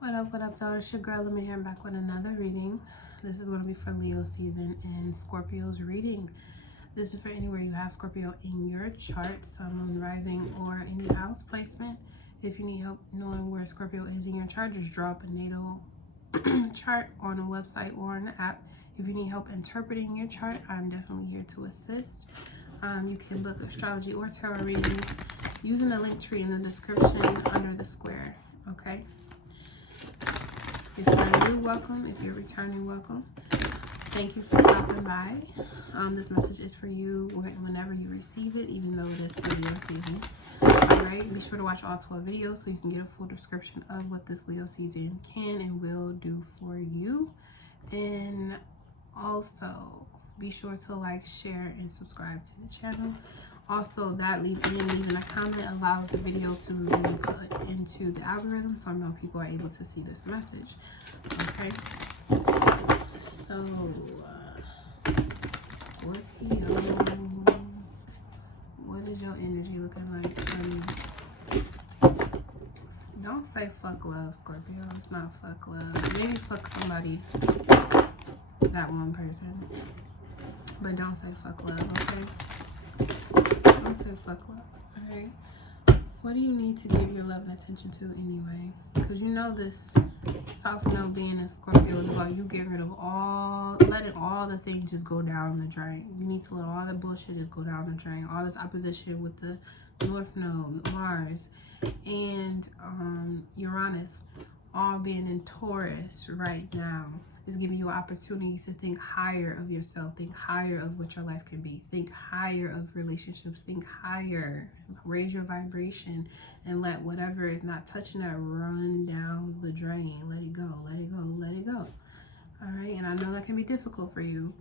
What up, though? It's your girl, Let Me Hear back with another reading. This is going to be for Leo season and Scorpio's reading. This is for anywhere you have Scorpio in your chart, sun, moon, rising, or any house placement. If you need help knowing where Scorpio is in your chart, just draw up a natal chart on a website or on the app. If you need help interpreting your chart, I'm definitely here to assist. You can book astrology or tarot readings using the link tree in the description under the square, okay? If you're new, welcome. If you're returning, welcome. Thank you for stopping by. This message is for you whenever you receive it, even though it is for Leo season. Alright, be sure to watch all 12 videos so you can get a full description of what this Leo season can and will do for you. And also, be sure to like, share, and subscribe to the channel. Also, leaving a comment allows the video to be put into the algorithm so more people are able to see this message. Okay, so Scorpio, what is your energy looking like? Don't say fuck love, Scorpio. It's not fuck love. Maybe fuck somebody, that one person, but don't say fuck love, okay? Don't say fuck love, alright? What do you need to give your love and attention to anyway? Because you know this South Node being in Scorpio is about you getting rid of letting all the things just go down the drain. You need to let all the bullshit just go down the drain. All this opposition with the North Node, Mars, and Uranus all being in Taurus right now is giving you an opportunity to think higher of yourself, think higher of what your life can be, think higher of relationships, think higher, raise your vibration, and let whatever is not touching that run down the drain. Let it go, let it go, let it go. All right, and I know that can be difficult for you,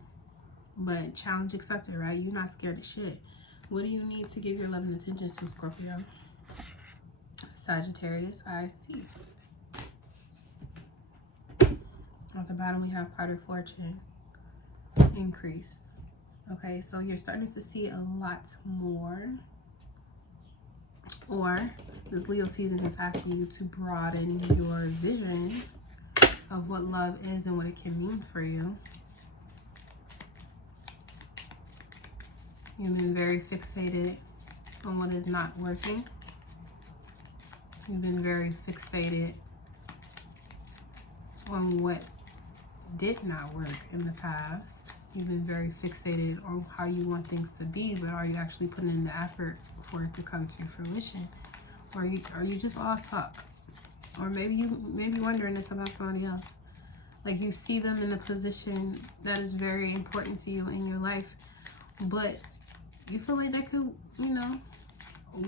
but challenge accepted, right? You're not scared of shit. What do you need to give your love and attention to, Scorpio? Sagittarius, I see. At the bottom, we have part of fortune, increase. Okay, so you're starting to see a lot more. Or this Leo season is asking you to broaden your vision of what love is and what it can mean for you. You've been very fixated on what is not working. You've been very fixated on what did not work in the past. You've been very fixated on how you want things to be, but are you actually putting in the effort for it to come to fruition? Or are you just all talk? Or maybe you may be wondering this about somebody else. Like you see them in a position that is very important to you in your life, but you feel like they could, you know,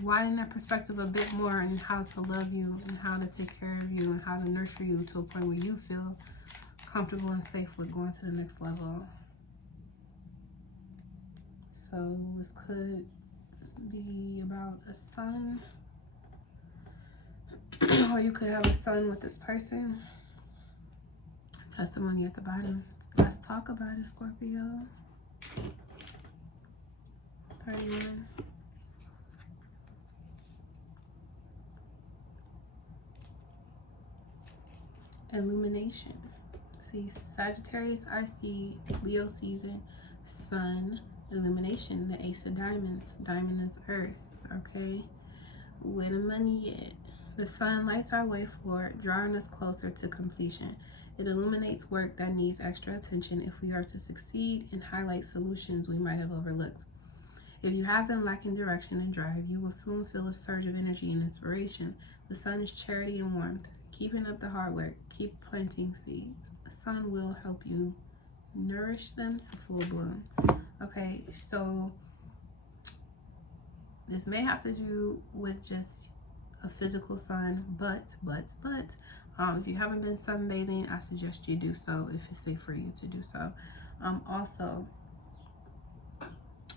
widen their perspective a bit more in how to love you and how to take care of you and how to nurture you to a point where you feel comfortable and safe with going to the next level. So this could be about a son, or you could have a son with this person. Testimony at the bottom. Let's talk about it, Scorpio. 31. Illumination. See, Sagittarius, I see Leo season, sun, illumination, the ace of diamonds. Diamond is earth, okay? Where the money at? The sun lights our way forward, drawing us closer to completion. It illuminates work that needs extra attention if we are to succeed and highlight solutions we might have overlooked. If you have been lacking direction and drive, you will soon feel a surge of energy and inspiration. The sun is charity and warmth. Keeping up the hard work. Keep planting seeds. The sun will help you nourish them to full bloom. Okay, so this may have to do with just a physical sun, but if you haven't been sunbathing, I suggest you do so if it's safe for you to do so. Also,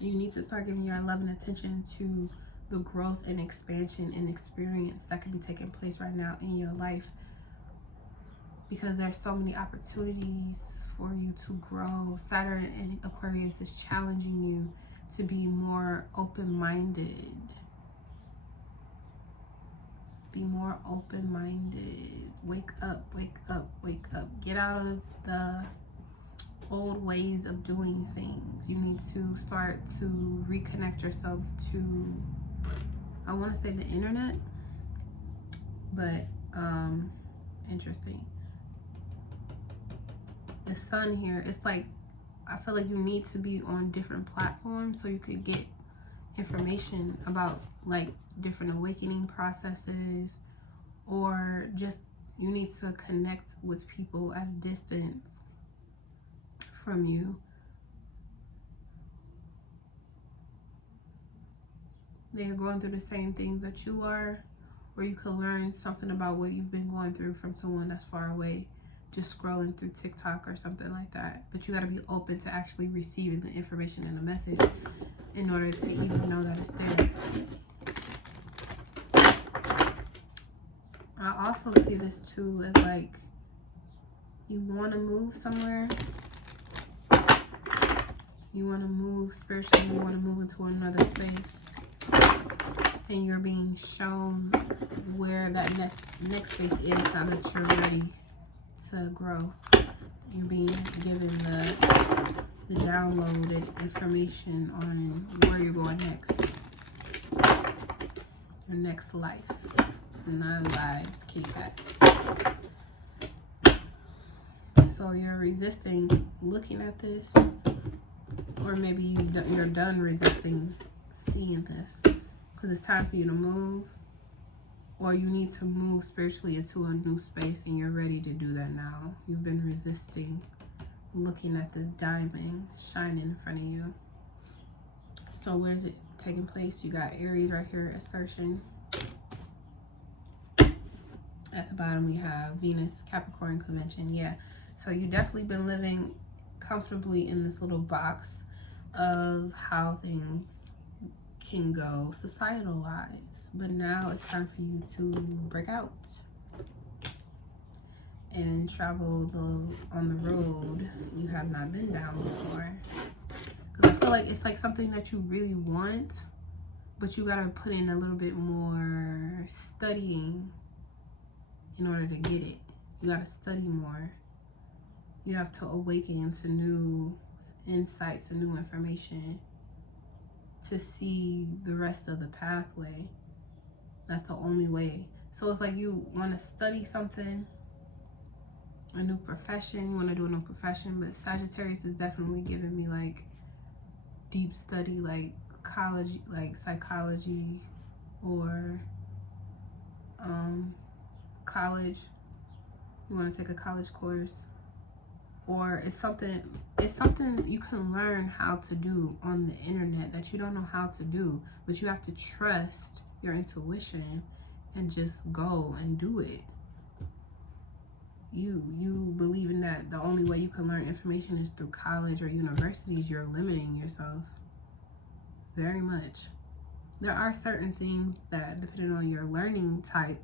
you need to start giving your love and attention to the growth and expansion and experience that could be taking place right now in your life, because there's so many opportunities for you to grow. Saturn in Aquarius is challenging you to be more open-minded. Be more open-minded. wake up, wake up, wake up. Get out of the old ways of doing things. You need to start to reconnect yourself to, I want to say the internet, but interesting. The sun here, it's like, I feel like you need to be on different platforms so you could get information about like different awakening processes, or just you need to connect with people at a distance from you. They're going through the same things that you are, or you can learn something about what you've been going through from someone that's far away, just scrolling through TikTok or something like that. But you got to be open to actually receiving the information and the message in order to even know that it's there. I also see this too as like you want to move somewhere. You want to move spiritually. You want to move into another space. And you're being shown where that next space is now that you're ready to grow. You're being given the downloaded information on where you're going next. Your next life. 9 lives, kitty cats. So you're resisting looking at this, or maybe you're done resisting seeing this, because it's time for you to move, or you need to move spiritually into a new space and you're ready to do that now. You've been resisting looking at this diamond shining in front of you. So where's it taking place? You got Aries right here, assertion. At the bottom we have Venus, Capricorn convention. Yeah, so you definitely been living comfortably in this little box of how things can go societal wise, but now it's time for you to break out and travel on the road you have not been down before. Because I feel like it's like something that you really want, but you gotta put in a little bit more studying in order to get it. You gotta study more. You have to awaken to new insights and new information to see the rest of the pathway. That's the only way. So it's like you want to study something, a new profession, you want to do a new profession, but Sagittarius is definitely giving me like deep study, like college, like psychology, or college. You want to take a college course, or it's something you can learn how to do on the internet that you don't know how to do, but you have to trust your intuition and just go and do it. You believing that the only way you can learn information is through college or universities, you're limiting yourself very much. There are certain things that, depending on your learning type,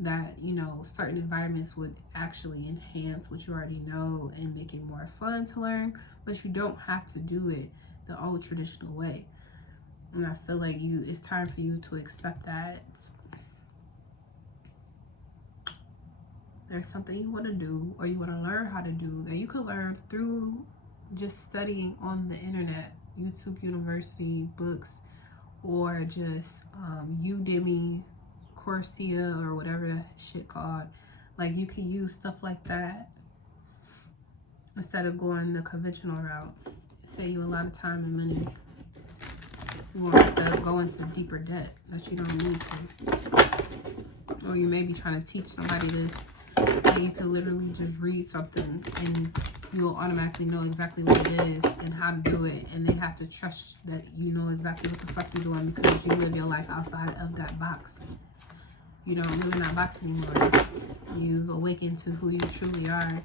that, you know, certain environments would actually enhance what you already know and make it more fun to learn, but you don't have to do it the old traditional way. And I feel like it's time for you to accept that there's something you want to do, or you want to learn how to do, that you could learn through just studying on the internet, YouTube University, books, or just Udemy, Coursera, or whatever that shit called. Like, you can use stuff like that instead of going the conventional route. Save you a lot of time and money. You won't have to go into deeper debt that you don't need to. Or you may be trying to teach somebody this, and you can literally just read something and you'll automatically know exactly what it is and how to do it, and they have to trust that you know exactly what the fuck you're doing because you live your life outside of that box. You don't live in that box anymore. You've awakened to who you truly are,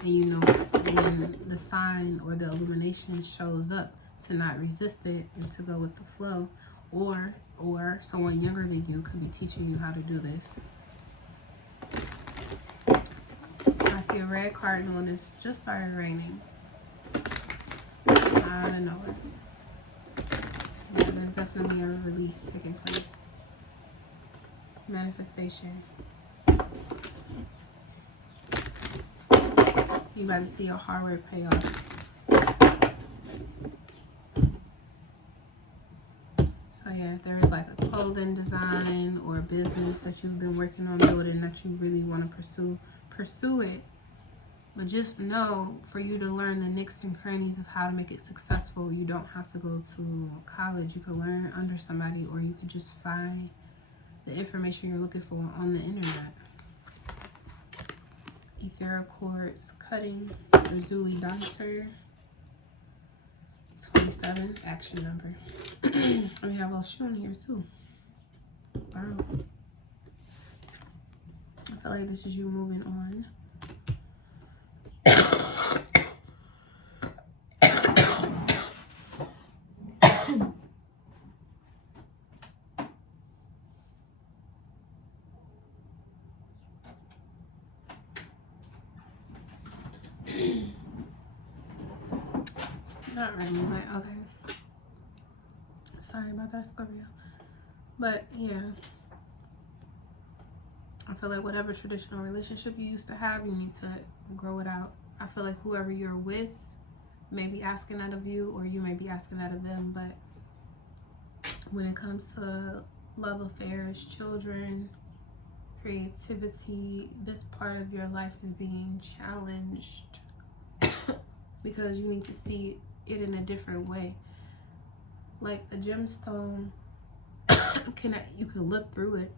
and you know when the sign or the illumination shows up to not resist it and to go with the flow. Or someone younger than you could be teaching you how to do this. I see a red cardinal and it's just started raining out of nowhere. Yeah, there's definitely a release taking place. Manifestation. You about to see your hard work pay off. So yeah, if there is like a clothing design or a business that you've been working on building that you really want to pursue it. But just know, for you to learn the nicks and crannies of how to make it successful, you don't have to go to college. You can learn under somebody, or you can just find the information you're looking for on the internet. Etheric quartz cutting, Razuli Doctor, 27, action number. We have Oshun here too. Wow. I feel like this is you moving on. Not really, but okay. Sorry about that, Scorpio. But yeah, I feel like whatever traditional relationship you used to have, you need to grow it out. I feel like whoever you're with may be asking that of you, or you may be asking that of them. But when it comes to love affairs, children, creativity, this part of your life is being challenged because you need to see it in a different way. Like a gemstone, you can look through it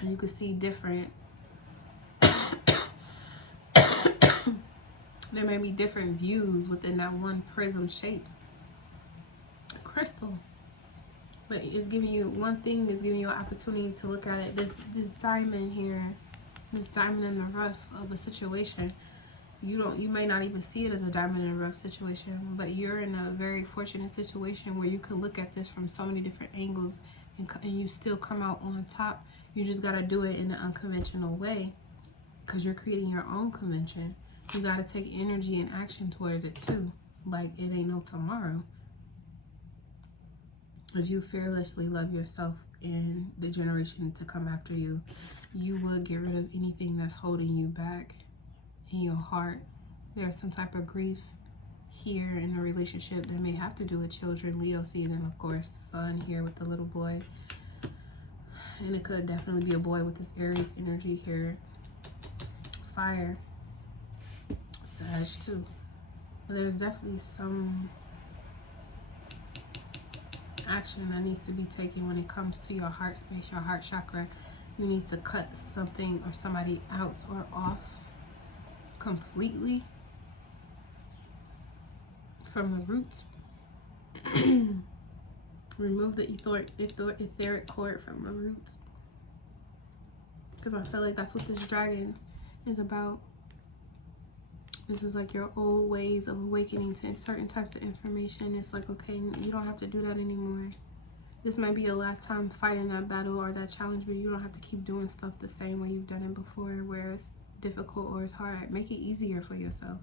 and you can see different there may be different views within that one prism shaped crystal, but it's giving you one thing, is giving you an opportunity to look at it. This diamond here, this diamond in the rough of a situation, you may not even see it as a diamond in a rough situation, but you're in a very fortunate situation where you can look at this from so many different angles and you still come out on top. You just got to do it in an unconventional way because you're creating your own convention. You got to take energy and action towards it too, like it ain't no tomorrow. If you fearlessly love yourself and the generation to come after you, you would get rid of anything that's holding you back in your heart. There's some type of grief here in a relationship that may have to do with children, Leo season, of course, sun here with the little boy, and it could definitely be a boy with this Aries energy here, fire, Sag too. But there's definitely some action that needs to be taken when it comes to your heart space, your heart chakra. You need to cut something or somebody out or off completely from the roots. Remove the etheric cord from the roots, because I feel like that's what this dragon is about. This is like your old ways of awakening to certain types of information. It's like, okay, you don't have to do that anymore. This might be your last time fighting that battle or that challenge, but you don't have to keep doing stuff the same way you've done it before, where it's difficult or it's hard. Make it easier for yourself.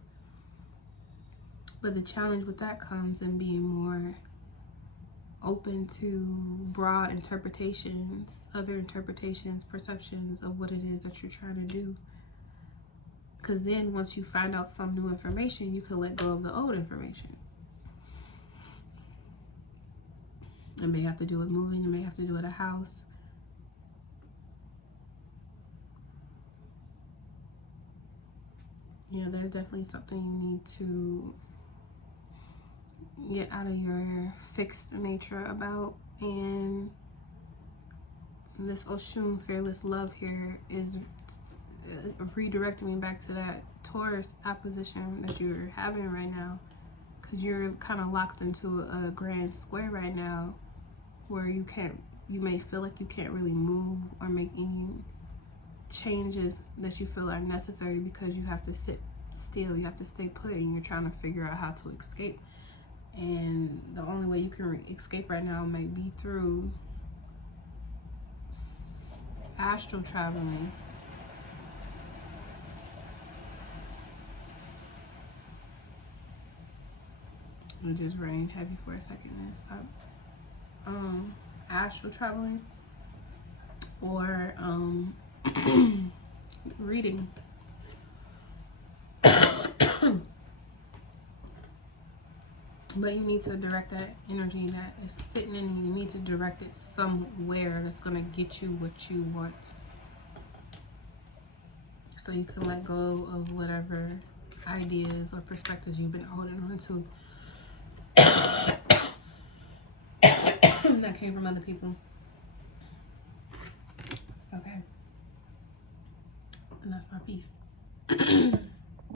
But the challenge with that comes in being more open to broad interpretations, other interpretations, perceptions of what it is that you're trying to do. Because then once you find out some new information, you can let go of the old information. It may have to do with moving, it may have to do with a house. Yeah, there's definitely something you need to get out of your fixed nature about. And this Oshun fearless love here is redirecting me back to that Taurus opposition that you're having right now, because you're kind of locked into a grand square right now where you may feel like you can't really move or make any changes that you feel are necessary, because you have to sit still, you have to stay put, and you're trying to figure out how to escape. And the only way you can escape right now may be through astral traveling. It just rained heavy for a second and it stopped. Astral traveling or reading. But you need to direct that energy that is sitting in you. You need to direct it somewhere that's going to get you what you want. So you can let go of whatever ideas or perspectives you've been holding on to that came from other people. Okay. And that's my piece.